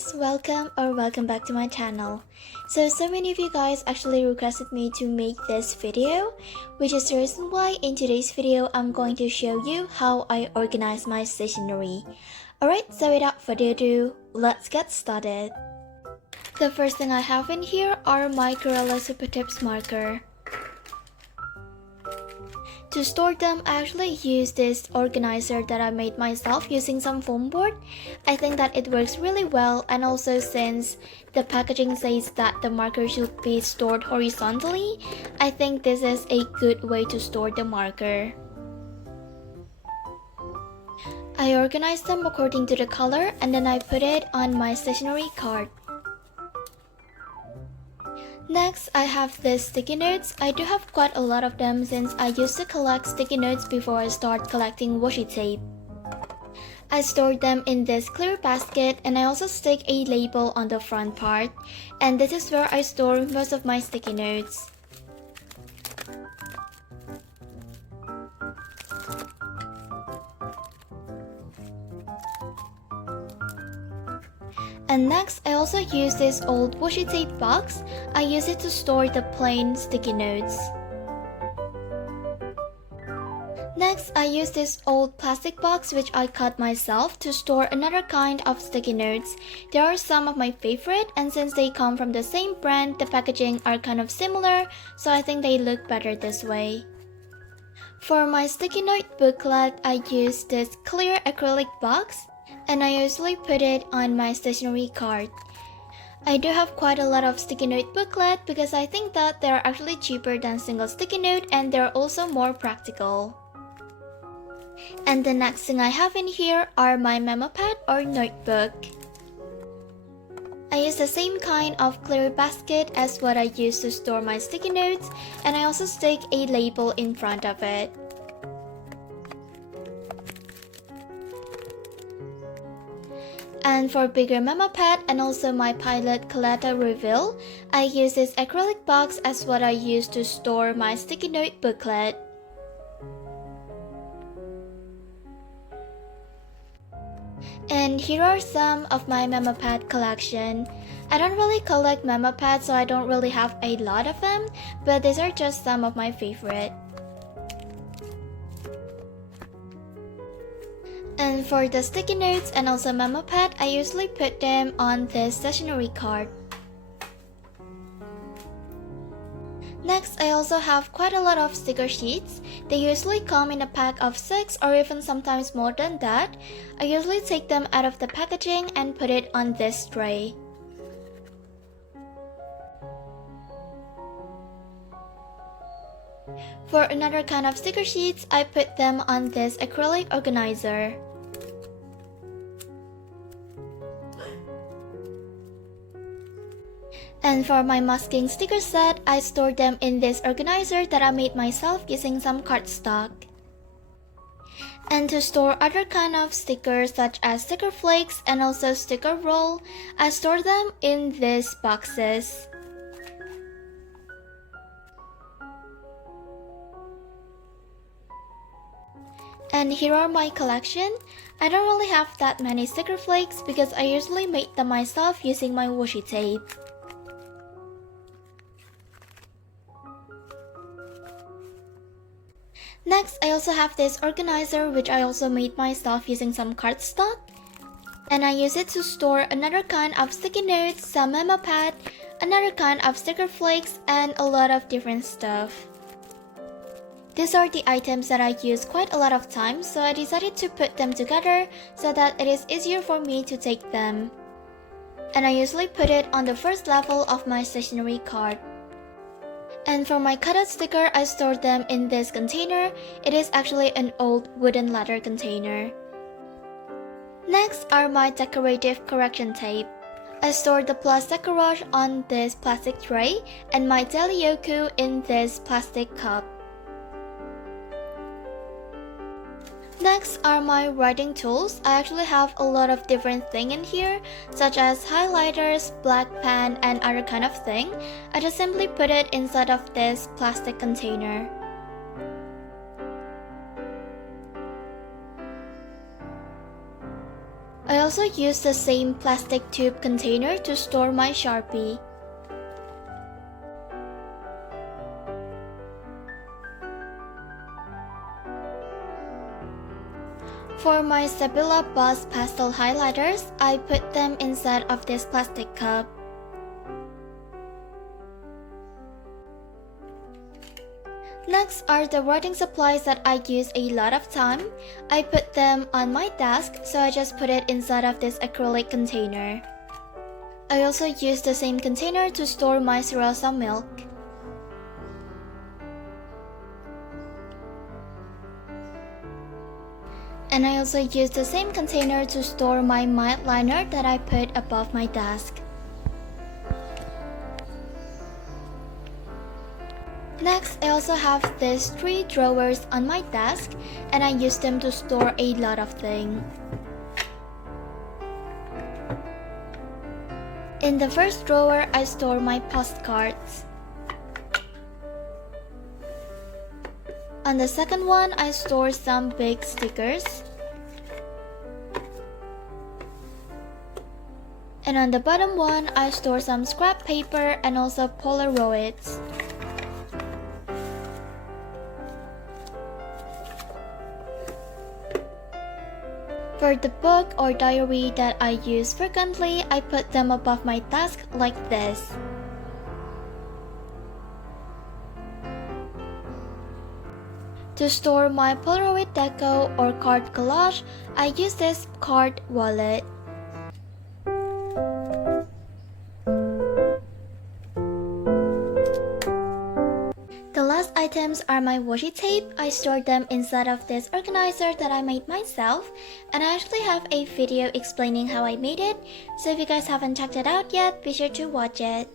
guys, welcome back to my channel. So many of you guys actually requested me to make this video, which is the reason why in today's video I'm going to show you how I organize my stationery. Alright, so without further ado, let's get started. The first thing I have in here are my Gorilla Super Tips marker. To store them, I actually use this organizer that I made myself using some foam board. I think that it works really well, and also since the packaging says that the marker should be stored horizontally, I think this is a good way to store the marker. I organize them according to the color and then I put it on my stationery card. Next, I have these sticky notes. I do have quite a lot of them since I used to collect sticky notes before I start collecting washi tape. I stored them in this clear basket and I also stick a label on the front part. And this is where I store most of my sticky notes. And next, I also use this old washi tape box. I use it to store the plain sticky notes. Next, I use this old plastic box which I cut myself to store another kind of sticky notes. There are some of my favorite, and since they come from the same brand, the packaging are kind of similar, so I think they look better this way. For my sticky note booklet, I use this clear acrylic box, and I usually put it on my stationery card. I do have quite a lot of sticky note booklet because I think that they're actually cheaper than single sticky note and they're also more practical. And the next thing I have in here are my memo pad or notebook. I use the same kind of clear basket as what I use to store my sticky notes, and I also stick a label in front of it. And for bigger memo pad and also my Pilot Coletta Reveal, I use this acrylic box as what I use to store my sticky note booklet. And here are some of my memo pad collection. I don't really collect memo pads, so I don't really have a lot of them, but these are just some of my favorite. And for the sticky notes and also memo pad, I usually put them on this stationery card. Next, I also have quite a lot of sticker sheets. They usually come in a pack of 6 or even sometimes more than that. I usually take them out of the packaging and put it on this tray. For another kind of sticker sheets, I put them on this acrylic organizer. And for my masking sticker set, I store them in this organizer that I made myself using some cardstock. And to store other kind of stickers such as sticker flakes and also sticker roll, I store them in these boxes. And here are my collection. I don't really have that many sticker flakes because I usually make them myself using my washi tape. Next, I also have this organizer which I also made myself using some cardstock. And I use it to store another kind of sticky notes, some memo pad, another kind of sticker flakes, and a lot of different stuff. These are the items that I use quite a lot of times, so I decided to put them together so that it is easier for me to take them. And I usually put it on the first level of my stationery card. And for my cutout sticker, I stored them in this container. It is actually an old wooden leather container. Next are my decorative correction tape. I stored the plus decoration on this plastic tray and my 𝒌𝒊𝒅𝒂 in this plastic cup. Next are my writing tools. I actually have a lot of different things in here, such as highlighters, black pen, and other kind of thing. I just simply put it inside of this plastic container. I also use the same plastic tube container to store my Sharpie. For my Stabilo Boss pastel highlighters, I put them inside of this plastic cup. Next are the writing supplies that I use a lot of time. I put them on my desk, so I just put it inside of this acrylic container. I also use the same container to store my Seriosa milk. And I also use the same container to store my mild liner that I put above my desk. Next, I also have these 3 drawers on my desk, and I use them to store a lot of things. In the first drawer, I store my postcards. On the second one, I store some big stickers. And on the bottom one, I store some scrap paper and also Polaroids. For the book or diary that I use frequently, I put them above my desk like this. To store my Polaroid deco or card collage, I use this card wallet. The last items are my washi tape. I store them inside of this organizer that I made myself, and I actually have a video explaining how I made it, so if you guys haven't checked it out yet, be sure to watch it.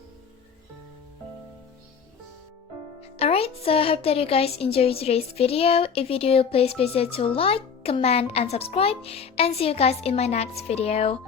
Alright, so I hope that you guys enjoyed today's video. If you do, please be sure to like, comment, and subscribe, and see you guys in my next video.